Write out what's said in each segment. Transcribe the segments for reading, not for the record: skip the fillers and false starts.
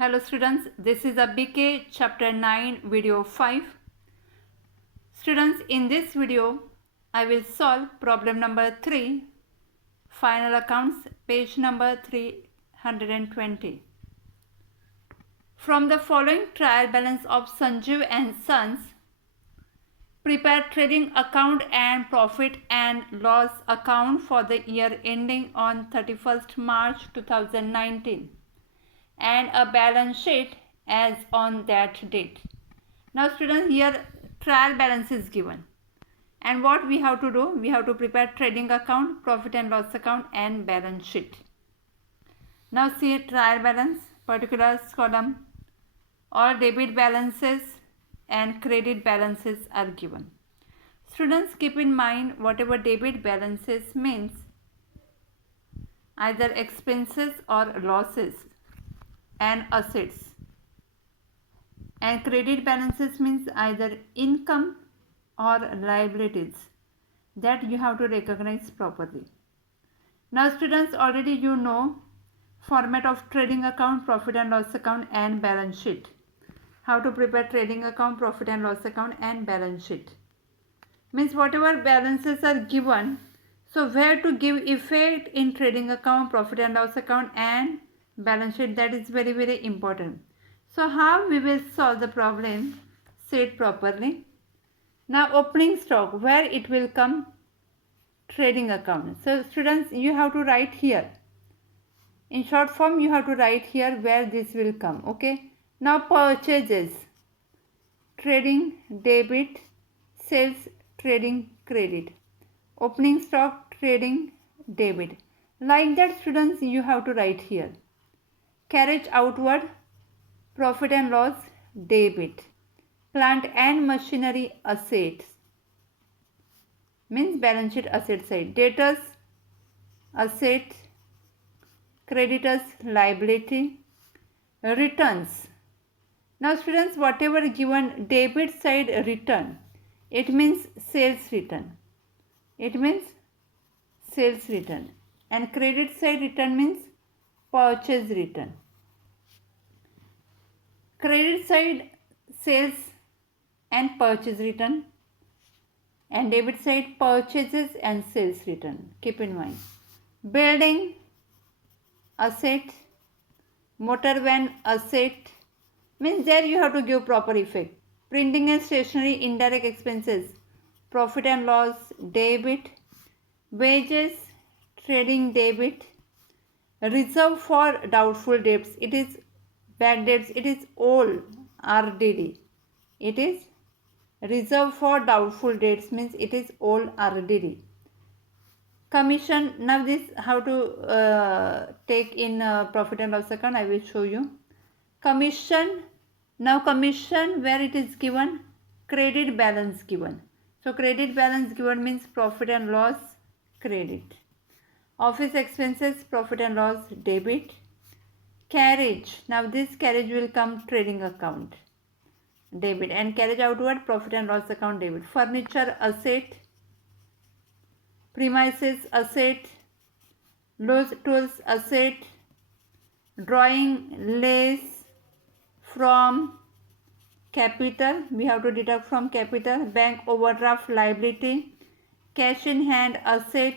Hello students, this is a BK Chapter 9 video 5. Students, in this video, I will solve problem number 3, final accounts, page number 320. From the following trial balance of Sanjeev and Sons, prepare trading account and profit and loss account for the year ending on 31st March 2019. And a balance sheet as on that date. Now students, here trial balance is given, and what we have to do, we have to prepare trading account, profit and loss account and balance sheet. Now see trial balance, particulars column, all debit balances and credit balances are given. Students, keep in mind whatever debit balances means either expenses or losses and assets, and credit balances means either income or liabilities, that you have to recognize properly. Now students, already you know format of trading account, profit and loss account and balance sheet. How to prepare trading account, profit and loss account and balance sheet means whatever balances are given, so where to give effect in trading account, profit and loss account and balance sheet, that is very, very important. So how we will solve the problem, say it properly. Now opening stock, where it will come, trading account. So students, you have to write here. In short form, you have to write here where this will come. Okay. Now purchases, trading debit, sales trading credit, opening stock trading debit. Like that students, you have to write here. Carriage outward, profit and loss debit, plant and machinery assets means balance sheet asset side, debtors asset, creditors liability, returns. Now students, whatever given debit side return, it means sales return, and credit side return means purchase return. Credit side sales and purchase return, and debit side purchases and sales return. Keep in mind. Building asset, motor van asset means there you have to give proper effect. Printing and stationery indirect expenses, profit and loss debit, wages trading debit, reserve for doubtful debts, it is bad debts, it is all RDD. It is reserve for doubtful debts means it is all RDD. Commission, now this how to take in profit and loss account, I will show you. Commission, now commission where it is given, credit balance given. So credit balance given means profit and loss credit. Office expenses, profit and loss debit. Carriage, now this carriage will come trading account debit, and carriage outward, profit and loss account debit. Furniture asset, premises asset, tools asset, drawing lace from capital, we have to deduct from capital. Bank overdraft liability, cash in hand asset,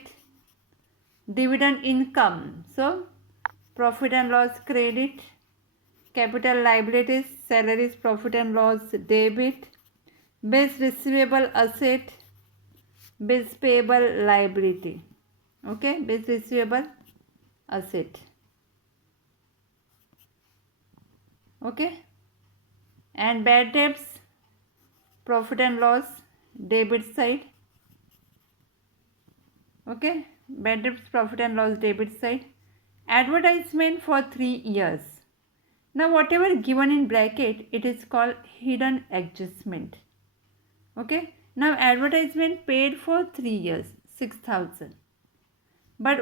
dividend income, so profit and loss credit, capital liabilities, salaries, profit and loss debit, bills receivable asset, bills payable liability. Okay, bills receivable asset. Okay, and bad debts, profit and loss debit side. Okay, bad debts, profit and loss debit side. Advertisement for 3 years. Now whatever given in bracket, it is called hidden adjustment. Okay, now advertisement paid for 3 years, 6,000. But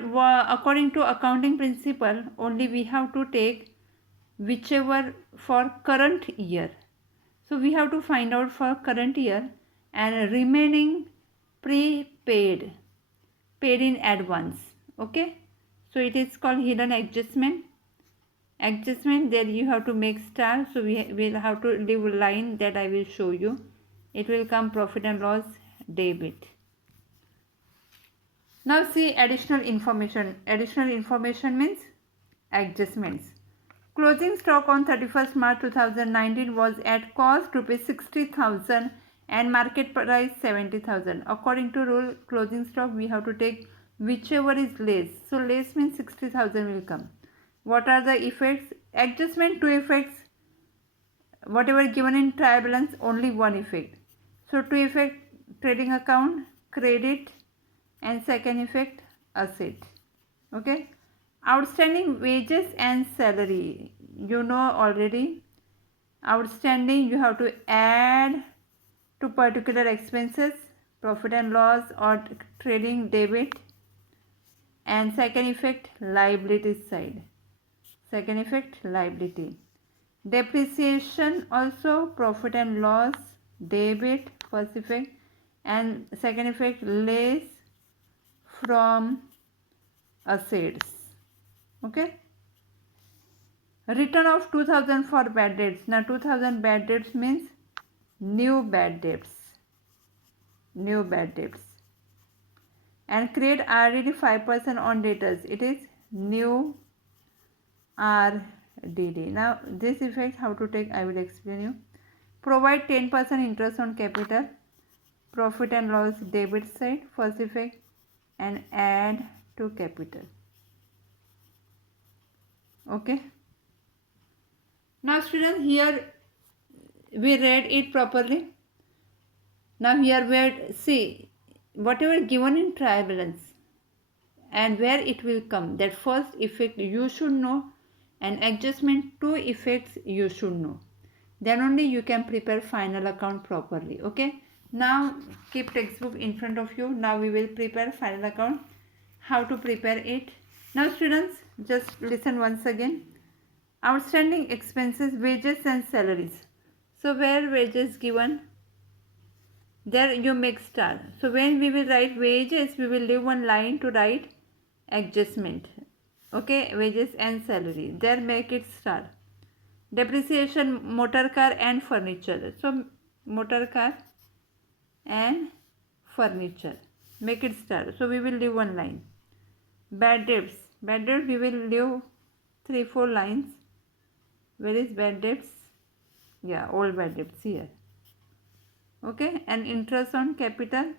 according to accounting principle, only we have to take whichever for current year. So we have to find out for current year, and remaining prepaid, paid in advance. Okay, so it is called hidden adjustment. Adjustment, there you have to make star, so we will have to leave a line that I will show you. It will come profit and loss debit. Now see additional information. Additional information means adjustments. Closing stock on 31st March 2019 was at cost rupees 60,000 and market price 70,000. According to rule, closing stock we have to take whichever is less. So less means 60,000 will come. What are the effects? Adjustment, two effects. Whatever given in trial balance, only one effect. So two effect, trading account credit, and second effect asset. Okay. Outstanding wages and salary, you know already. Outstanding, you have to add to particular expenses, profit and loss or trading debit. And second effect, liability side. Second effect, liability. Depreciation also, profit and loss debit, first effect, and second effect, less from assets. Okay. Return of 2000 for bad debts. Now 2000 bad debts means new bad debts. New bad debts. And create RDD 5% on debtors. It is new RDD. Now this effect how to take I will explain you. Provide 10% interest on capital. Profit and loss debit side, first effect, and add to capital. Okay. Now students, here we read it properly. Now here we see whatever given in trial balance and where it will come, that first effect you should know, and adjustment, two effects you should know. Then only you can prepare final account properly. Okay. Now keep textbook in front of you. Now we will prepare final account. How to prepare it? Now students, just listen once again. Outstanding expenses, wages and salaries. So where wages given, there you make star. So when we will write wages, we will leave one line to write adjustment. Okay, wages and salary. There make it star. Depreciation, motor car and furniture. So motor car and furniture. Make it star. So we will leave one line. Bad debts. Bad debts we will leave 3-4 lines. Where is bad debts? Yeah, all bad debts here. Okay, and interest on capital.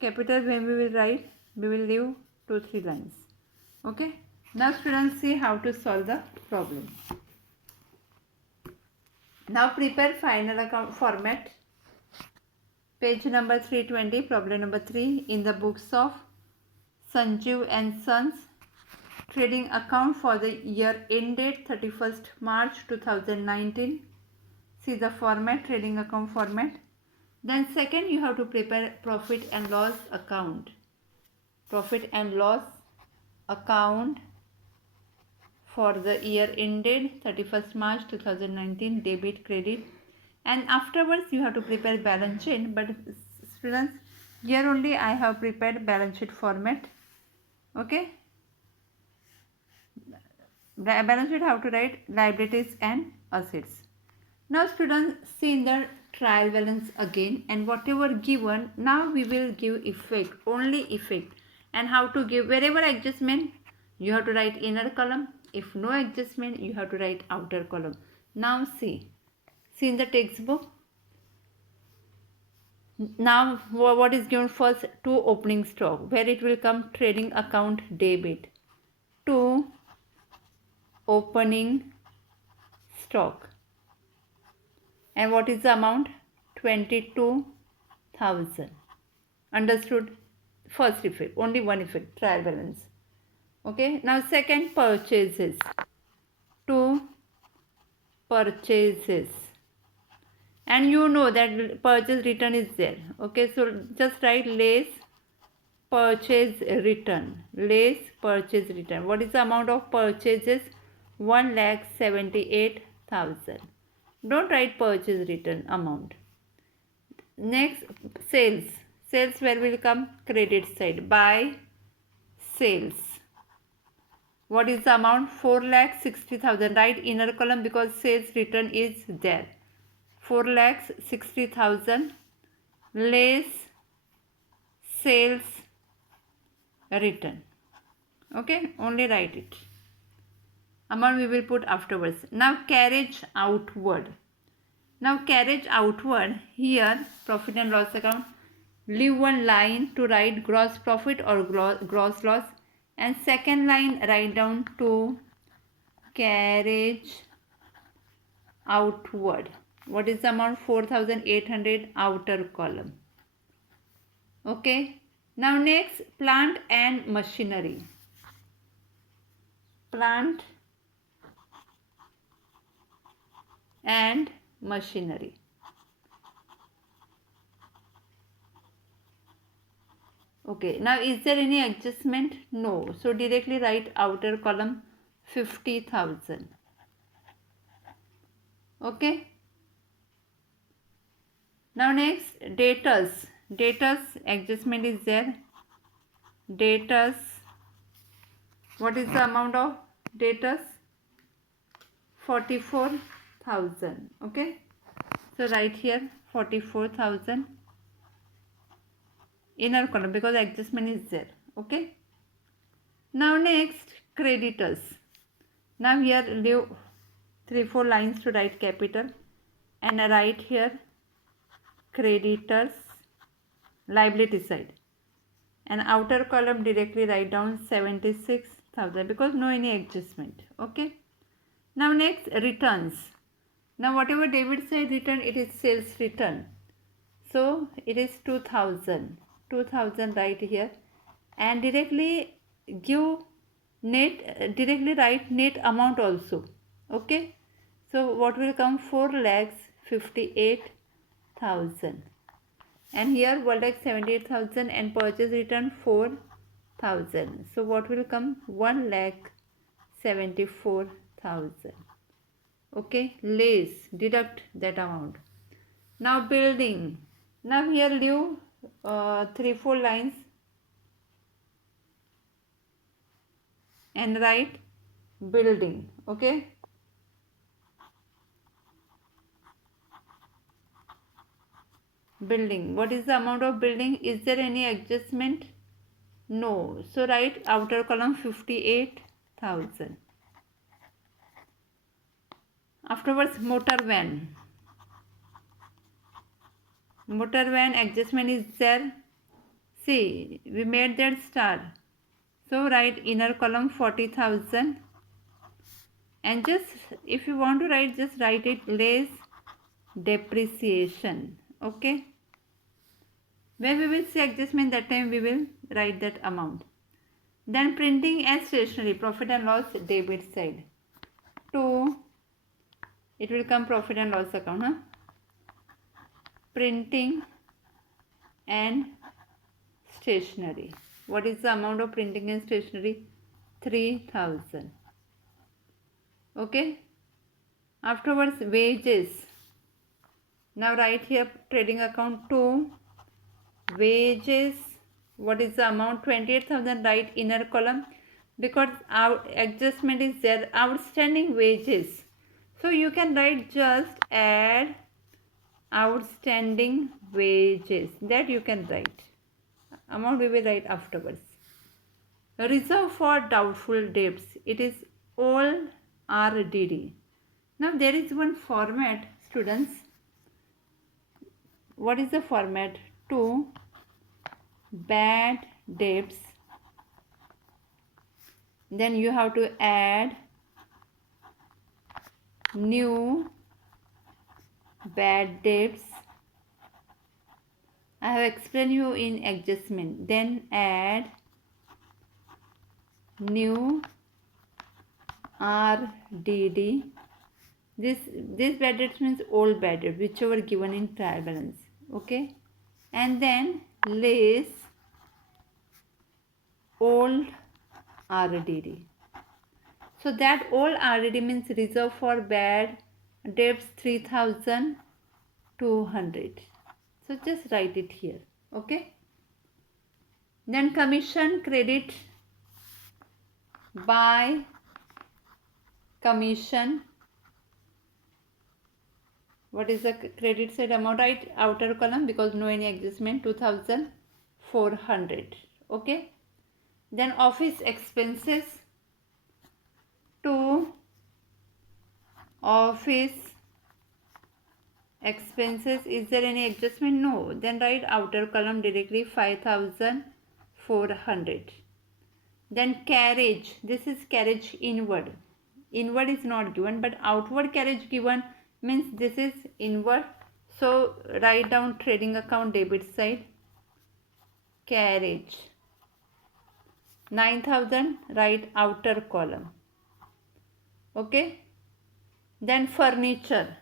Capital when we will write, we will leave 2-3 lines. Okay. Now students, see how to solve the problem. Now prepare final account format. Page number 320, problem number 3 in the books of Sanjeev and Sons. Trading account for the year ended 31st March 2019. See the format, trading account format. Then second, you have to prepare profit and loss account. Profit and loss account for the year ended 31st March 2019, debit, credit. And afterwards you have to prepare balance sheet. But students, here only I have prepared balance sheet format. Okay. Balance sheet how to write liabilities and assets. Now students, see in the trial balance again, and whatever given, now we will give effect, only effect. And how to give, wherever adjustment you have to write inner column, if no adjustment you have to write outer column. Now see in the textbook. Now what is given first? To opening stock, where it will come trading account debit. To opening stock. And what is the amount? 22,000. Understood? First effect, only one effect, trial balance. Okay. Now second, purchases. To purchases. And you know that purchase return is there. Okay. So just write less purchase return. Less purchase return. What is the amount of purchases? 1,78,000. Don't write purchase return amount. Next, sales. Sales where will come? Credit side. Buy sales. What is the amount? 4,60,000. Write inner column because sales return is there. 4,60,000 less sales return. Okay, only write it. Amount we will put afterwards. Now carriage outward. Now carriage outward, here profit and loss account, leave one line to write gross profit or gross loss, and second line write down to carriage outward. What is the amount? 4,800, outer column. Okay. Now next, plant and machinery. Plant and machinery. Okay, now is there any adjustment? No. So directly write outer column 50,000. Okay. Now next, debtors. Debtors adjustment is there. Debtors. What is the amount of debtors? 44,000. Okay. So write here 44,000 inner column because adjustment is there. Okay. Now next, creditors. Now here leave 3-4 lines to write capital and write here creditors, liability side, and outer column directly write down 76,000 because no any adjustment. Okay. Now next, returns. Now whatever debit side return, it is sales return. So it is 2,000. 2,000 right here, and directly give net, directly write net amount also. Okay. So what will come? 4,58,000, and here 1,78,000 and purchase return 4,000. So what will come? 1,74,000. Okay, less, deduct that amount. Now building. Now here leave 3-4 lines and write building. Okay. Building. What is the amount of building? Is there any adjustment? No. So write outer column 58,000. Afterwards, motor van. Motor van adjustment is there. See, we made that star. So write inner column 40,000. And just, if you want to write, just write it less depreciation. Okay. When we will see adjustment, that time we will write that amount. Then printing and stationery, profit and loss debit side. 2, it will come profit and loss account. Huh? Printing and stationery. What is the amount of printing and stationery? 3,000. Okay. Afterwards, wages. Now write here trading account 2, wages. What is the amount? 28,000. Write inner column because our adjustment is there. Outstanding wages. So you can write just add outstanding wages. That you can write. Amount we will write afterwards. Reserve for doubtful debts. It is all RDD. Now there is one format, students. What is the format? To bad debts. Then you have to add new bad debts. I have explained you in adjustment. Then add new RDD. This bad debts means old bad debt, whichever given in trial balance. Okay. And then less old RDD. So that old RDD means reserve for bad debts 3,200. So just write it here. Okay. Then commission credit by commission. What is the credit side amount? Right, outer column, because no any adjustment, 2400. Okay. Then office expenses, to office expenses, is there any adjustment? No. Then write outer column directly, 5400. Then carriage, this is carriage inward. Inward is not given, but outward carriage given, means this is inward. So write down trading account debit side, carriage 9000, write outer column. Okay. Then furniture,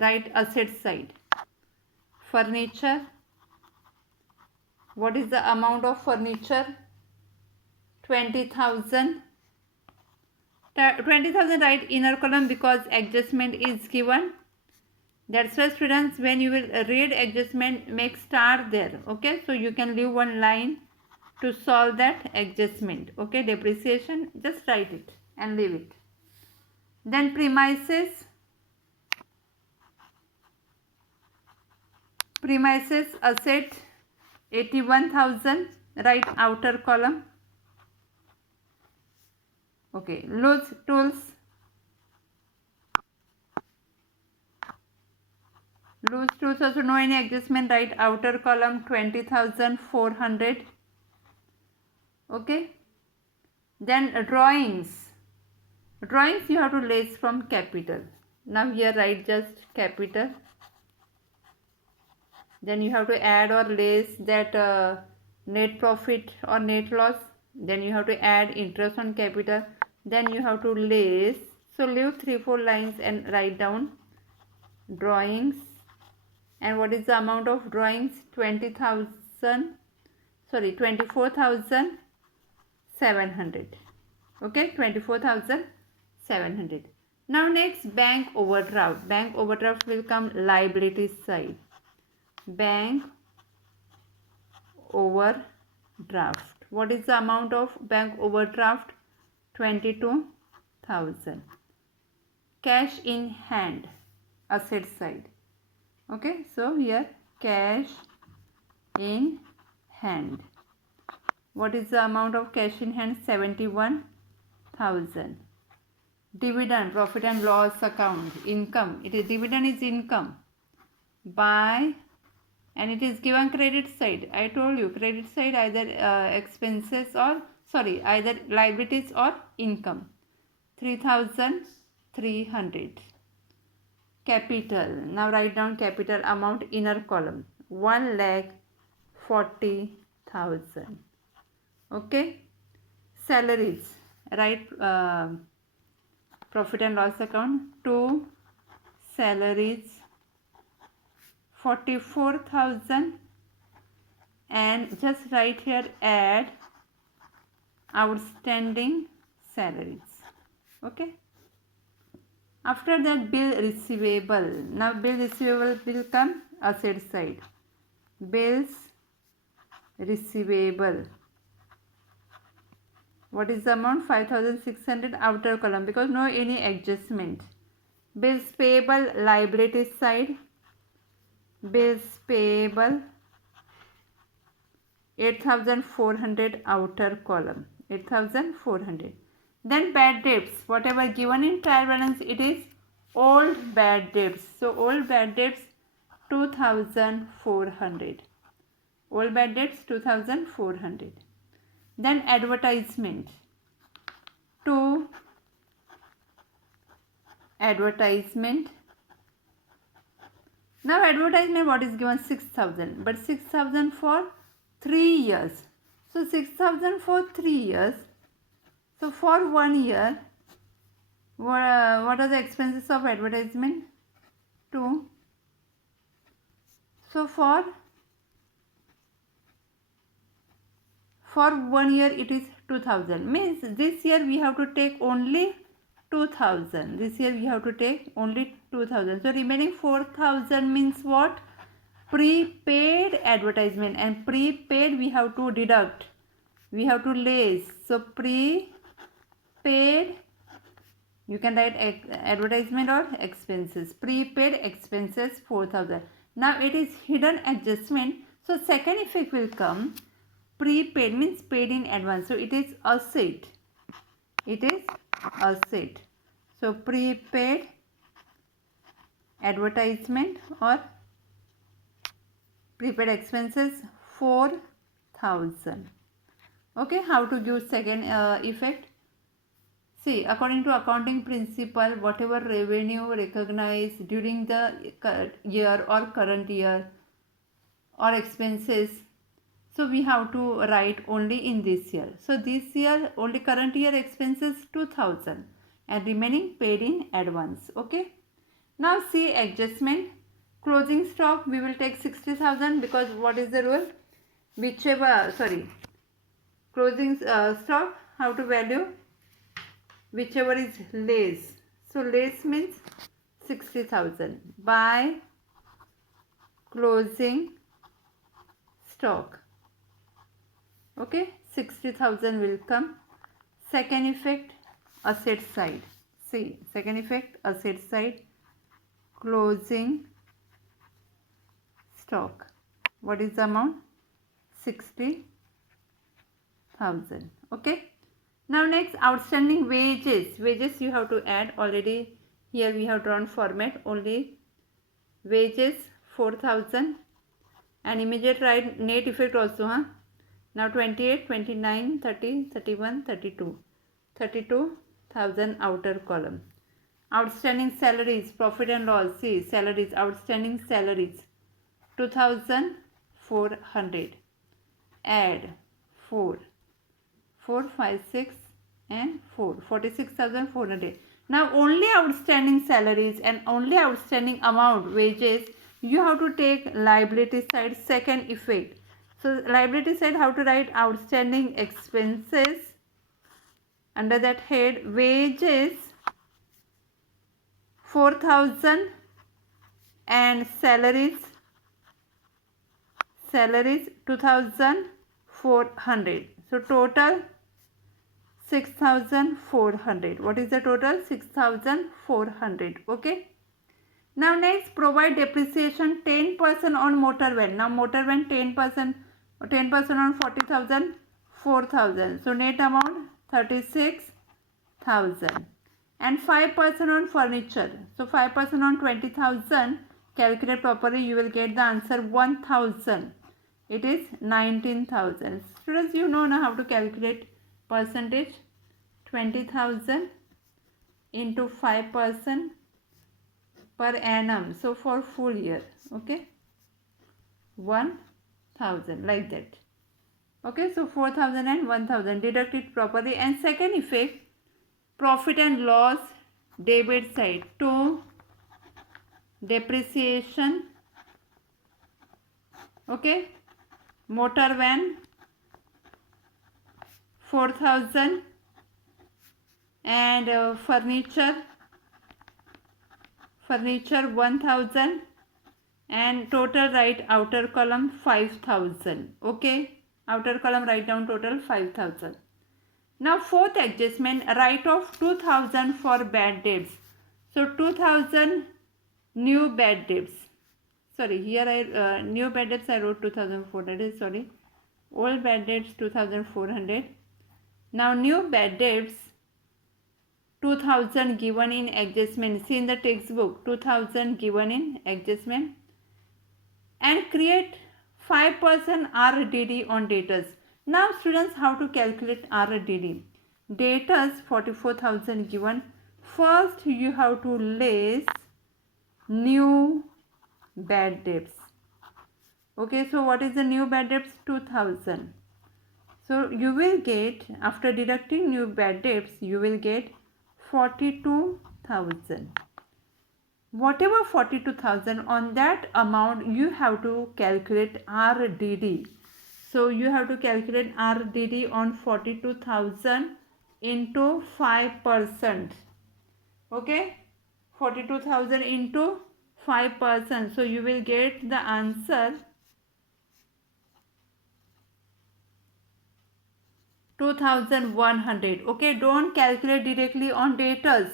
write asset side. Furniture, what is the amount of furniture? 20,000. 20,000, write inner column, because adjustment is given. That's why students, when you will read adjustment, make star there. Okay, so you can leave one line to solve that adjustment. Okay, depreciation, just write it and leave it. Then premises asset 81,000, write outer column. Okay, loose tools also no any adjustment, write outer column, 20,400. Okay. Then drawings you have to less from capital. Now here write just capital. Then you have to add or less that net profit or net loss. Then you have to add interest on capital. Then you have to less. So leave 3-4 lines and write down drawings. And what is the amount of drawings? 24,700. Okay, 24,700. Now next, bank overdraft. Bank overdraft will come liabilities side. Bank overdraft. What is the amount of bank overdraft? 22,000. Cash in hand, asset side. Okay, so here cash in hand. What is the amount of cash in hand? 71,000. Dividend, profit and loss account, income. It is dividend is income by, and it is given credit side. I told you credit side either expenses or either liabilities or income. 3,300. Capital. Now write down capital amount, inner column, 1,40,000. Okay. Salaries, write profit and loss account, 2 salaries, 44,000, and just write here add outstanding salaries. Okay. After that, bill receivable. Now bill receivable will come asset side. Bills receivable. What is the amount? 5,600, outer column, because no any adjustment. Bills payable, liabilities side. Bills payable 8,400, outer column, 8,400. Then bad debts, whatever given in trial balance, it is old bad debts. So old bad debts 2,400. Old bad debts 2,400. Then advertisement, to advertisement. Now advertisement, what is given? 6,000, but 6,000 for 3 years. So 6,000 for 3 years. So for 1 year, what are the expenses of advertisement? 2. So for 1 year it is 2,000. Means this year we have to take only 2,000. This year we have to take only 2,000. So remaining 4,000 means what? Prepaid advertisement, and prepaid we have to deduct. We have to less. So prepaid prepaid, you can write advertisement or expenses. Prepaid expenses 4,000. Now it is hidden adjustment. So second effect will come. Prepaid means paid in advance. So it is asset. It is asset. So prepaid advertisement or prepaid expenses 4,000. Okay, how to give second effect? See, according to accounting principle, whatever revenue recognized during the year or current year or expenses, so we have to write only in this year. So this year only current year expenses 2,000 and remaining paid in advance. Okay. Now see adjustment. Closing stock we will take 60,000 because what is the rule? Closing stock, how to value? Whichever is less. So less means 60,000 by closing stock. Okay, 60,000 will come. Second effect, asset side. See, second effect, asset side, closing stock. What is the amount? 60,000. Okay. Now next, outstanding wages. Wages you have to add. Already here we have drawn format. Only wages 4,000 and immediate right net effect also. Now 28, 29, 30, 31, 32. 32,000 outer column. Outstanding salaries, profit and loss. See, salaries, outstanding salaries 2,400. Add 4. 4, 5, 6 and 4. 46,400. Now only outstanding salaries and only outstanding amount wages you have to take liability side second effect. So liability side how to write? Outstanding expenses. Under that head wages 4,000 and salaries 2,400. So total 6,400. What is the total? 6,400. Okay. Now next, provide depreciation 10% on motor van. Now motor van 10% on 40,000, 4,000. So net amount 36,000. And 5% on furniture. So 5% on 20,000. Calculate properly. You will get the answer 1,000. It is 19,000. Students, you know now how to calculate percentage. 20,000 into 5% per annum. So for full year. Okay. 1,000 like that. Okay. So 4,000 and 1,000. Deduct it properly. And second effect, profit and loss debit side to depreciation. Okay. Motor van 4,000 and furniture 1,000 and total write outer column 5,000. Okay, outer column write down total 5,000. Now fourth adjustment, write off 2,000 for bad debts. So 2,000 new bad debts. Sorry, here I new bad debts I wrote 2,400. Sorry, old bad debts 2,400. Now new bad debts 2,000 given in adjustment. See in the textbook 2,000 given in adjustment. And create 5% RDD on debtors. Now students, how to calculate RDD? Debtors 44,000 given. First you have to less new bad debts. Okay, so what is the new bad debts? 2,000. So you will get, after deducting new bad debts, you will get 42,000. Whatever 42,000, on that amount you have to calculate RDD. So you have to calculate RDD on 42,000 into 5%. Okay, 42,000 into 5%. So you will get the answer 2100. Okay, don't calculate directly on debtors.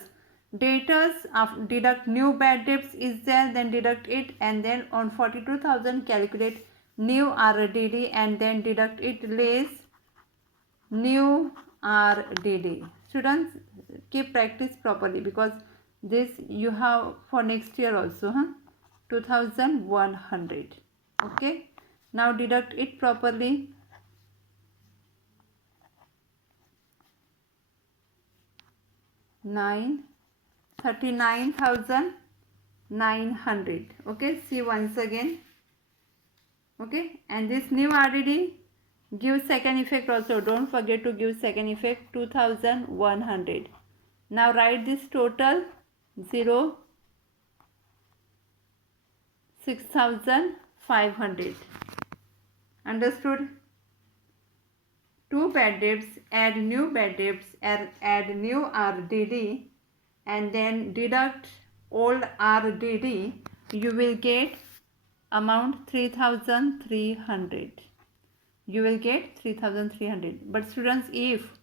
Debtors, deduct new bad debts is there, then deduct it, and then on 42,000 calculate new RDD and then deduct it less new RDD. Students, keep practice properly because this you have for next year also, 2100. Okay, now deduct it properly. 39,900. Okay, see once again. Okay, and this new RDD give second effect also. Don't forget to give second effect, 2100. Now write this total 0 6,500. Understood? Two bad debts, add new bad debts, add new RDD, and then deduct old RDD. You will get amount 3,300. You will get 3,300. But students, if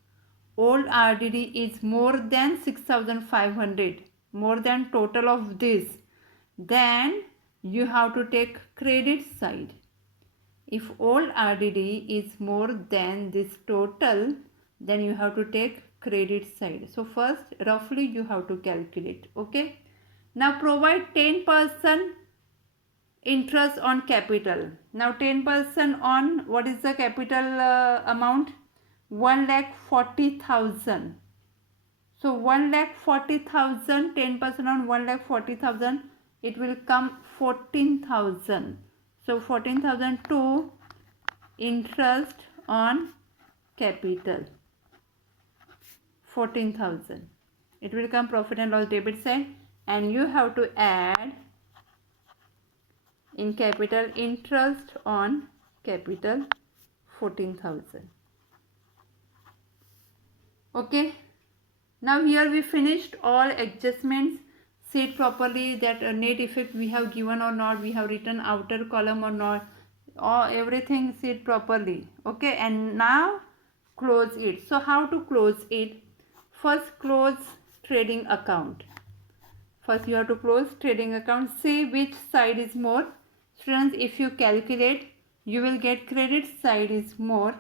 old RDD is more than 6,500, more than total of this, then you have to take credit side. If old RDD is more than this total, then you have to take credit side. So first roughly you have to calculate. Okay. Now provide 10% interest on capital. Now 10% on what is the capital amount? 1,40,000. So 1,40,000, 10% on 1,40,000, it will come 14,000. So 14,000 to interest on capital, 14,000. It will come profit and loss debit side, and you have to add in capital interest on capital 14,000. Okay. Now here we finished all adjustments. See it properly that net effect we have given or not, we have written outer column or not, or everything. See it properly. Okay, and now close it. So how to close it? First close trading account. First you have to close trading account. See which side is more. Students, if you calculate, you will get credit side is more.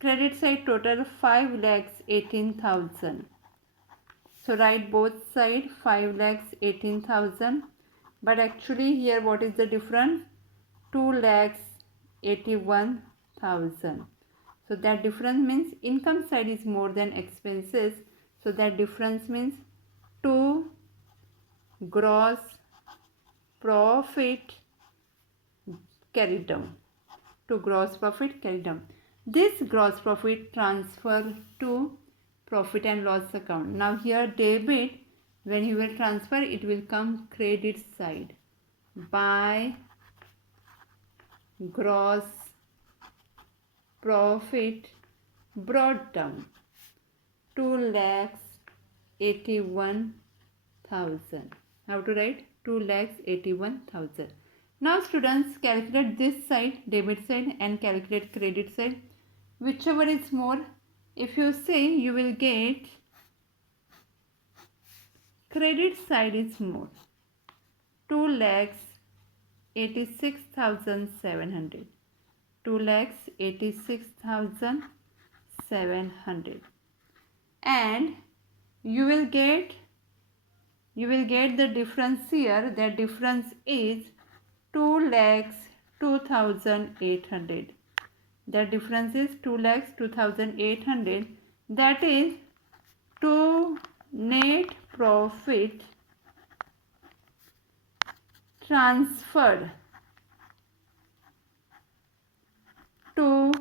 Credit side total 5,18,000. So write both side 5,18,000. But actually here what is the difference? 2,81,000. So that difference means income side is more than expenses. So that difference means 2 gross profit carried down. To gross profit carried down. This gross profit transfer to profit and loss account. Now here debit, when you will transfer, it will come credit side by gross profit brought down 2,81,000. How to write? 2,81,000. Now students, calculate this side, debit side, and calculate credit side. Whichever is more, if you say, you will get credit side is more, 2,86,700. 2,86,700. And you will get the difference here. The difference is 2,02,800. The difference is 2,02,800. That is to net profit transferred to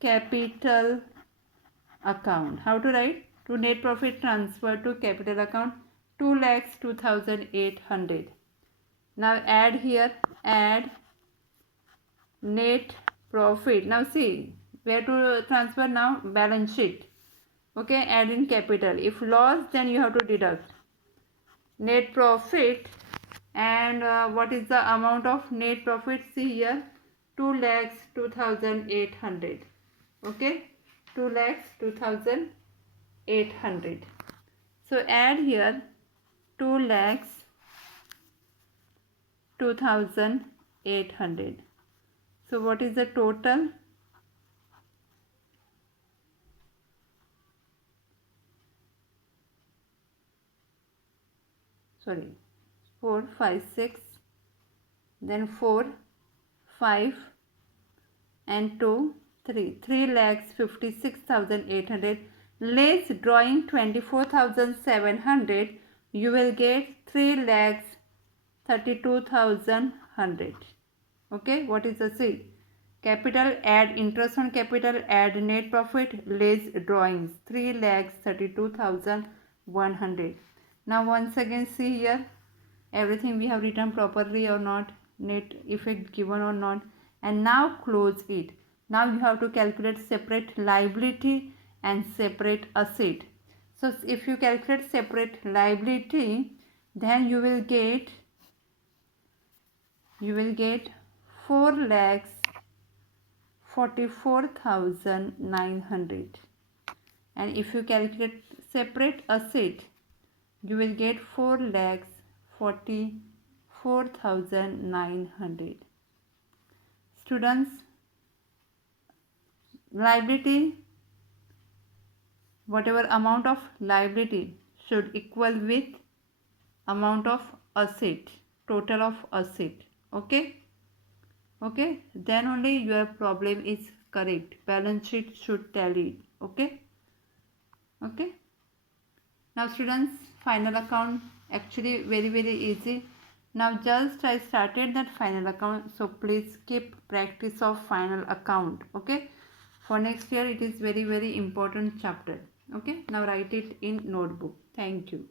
capital account. How to write? To net profit transferred to capital account, 2,02,800. Now add here, add net profit. Now see where to transfer now? Balance sheet. Okay, add in capital. If loss, then you have to deduct net profit. And what is the amount of net profit? See here, 2,02,800. Okay, 2,02,800. So add here 2,02,800. So what is the total? Sorry, 4, 5, 6, then 4, 5 and 2, 3. 3,56,800. Less drawing 24,700. You will get 3,32,100. Okay, what is the C? Capital, add interest on capital, add net profit, less drawings, 3,32,100. Now once again see here, everything we have written properly or not, net effect given or not, and now close it. Now you have to calculate separate liability and separate asset. So if you calculate separate liability, then you will get 4,44,900, and if you calculate separate asset, you will get 4,44,900. Students, liability, whatever amount of liability should equal with amount of asset, total of asset. Okay, then only your problem is correct. Balance sheet should tally. Okay. Now students, final account actually very easy. Now just I started that final account, so please keep practice of final account. Okay, for next year it is very important chapter. Okay, now write it in notebook. Thank you.